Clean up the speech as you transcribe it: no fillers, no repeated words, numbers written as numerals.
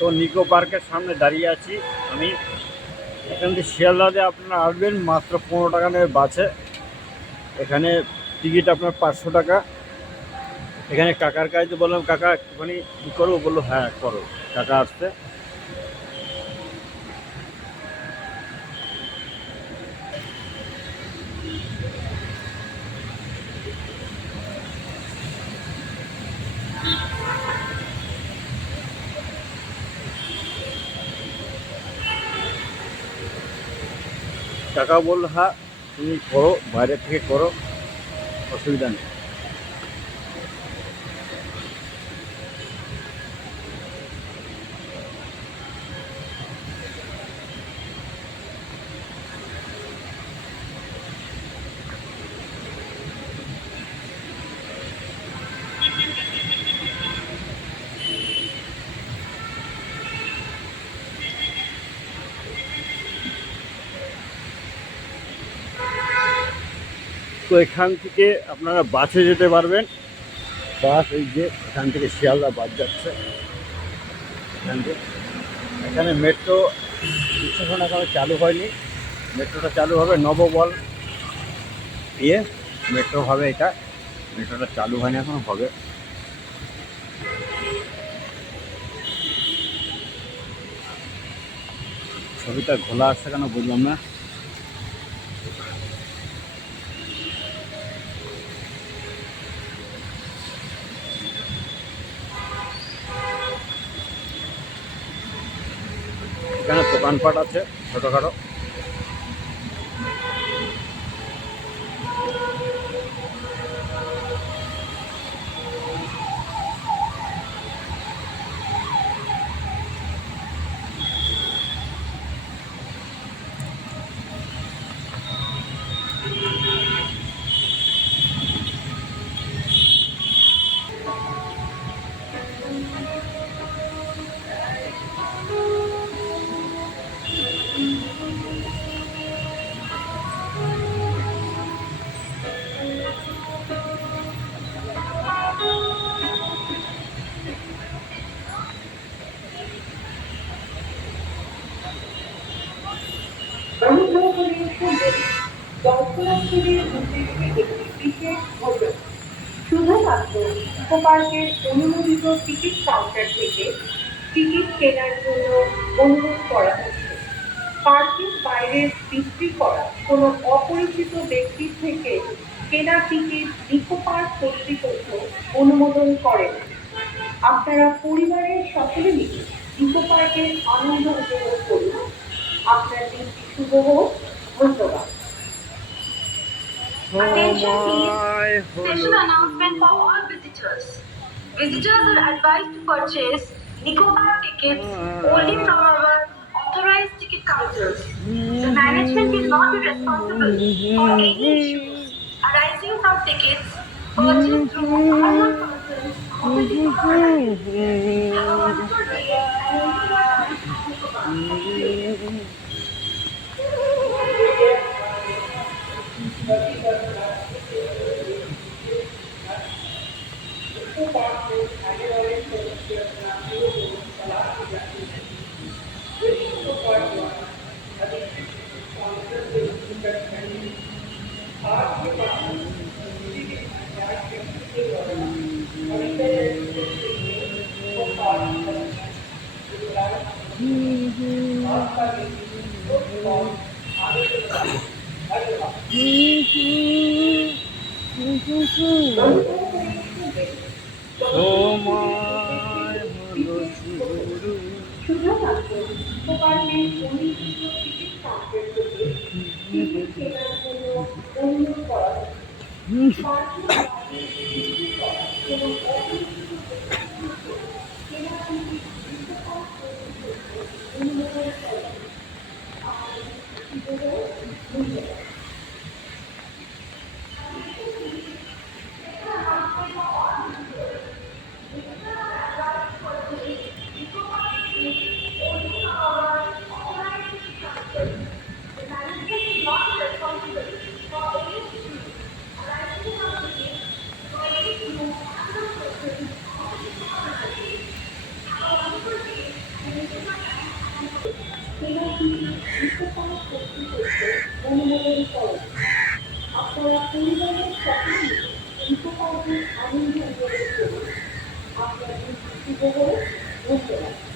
তো নিকো পার্কের সামনে দাঁড়িয়ে আছি আমি। এখান থেকে শিয়ালদাতে আপনারা আসবেন, মাত্র 15 টাকা নেবে বাসে। এখানে টিকিট আপনার 500 টাকা। এখানে কাকার কাছে বললাম, কাকা একটুখানি কী করবো? বললো হ্যাঁ করো। কাকা আসছে। কাকা বললো হ্যাঁ তুমি করো, বাইরে থেকে করো, অসুবিধা নেই। তো এখান থেকে আপনারা বাসে যেতে পারবেন। বাস এই যে এখান থেকে শিয়ালদা বাস যাচ্ছে এখান থেকে। এখানে মেট্রো স্টেশন এখনো চালু হয়নি, মেট্রোটা চালু হবে নববল মেট্রো হবে এটা। মেট্রোটা চালু হয়নি এখনো, হবে। ছবিটা ঘোলা আসছে কেন বুঝলাম না। এখানে দোকানপাট আছে ছোটোখাটো। শুধুমাত্র ইকো পার্কের অনুমোদিত টিকিট কাউন্টার থেকে টিকিট কেনার জন্য অনুরোধ করা হচ্ছে। পার্কের বাইরে বিক্রি করা কোনো অপরিচিত ব্যক্তির থেকে কেনা টিকিট ইকো পার্ক কর্তৃপক্ষ অনুমোদন করেন। আপনারা পরিবারের সকলে মিলে ইকো পার্কের আনন্দ উপভোগ করুন। আপনার দিনটি শুভ হোক। ধন্যবাদ। Attention please, special announcement for all visitors. Visitors are advised to purchase Nico Park tickets only from our authorized ticket counters. The management will not be responsible for any issues arising from tickets purchased through unknown persons or the Nico Park. Have a wonderful day and enjoy your time at Nico Park. সময় হলো শুরু। শুধুমাত্র eco পার্কের অনুমোদিত ticket counter থেকে ticket কেনার জন্য অনুরোধ করা হচ্ছে। পার্কের বাইরে বিক্রি করা কোনো অপরিচিত ব্যক্তির থেকে কেনা টিকিট ইকো পার্ক কর্তৃপক্ষ অনুমোদন করেন। আপনার শুভ হোক। ধন্যবাদ। কেনাকাটি নিকো পার্ক কর্তৃপক্ষ অনুমোদন করে। আপনারা পরিবারের সকলেই নিকো পার্কের আনন্দ উপভোগ করুন। আপনাদের ধন্যবাদ।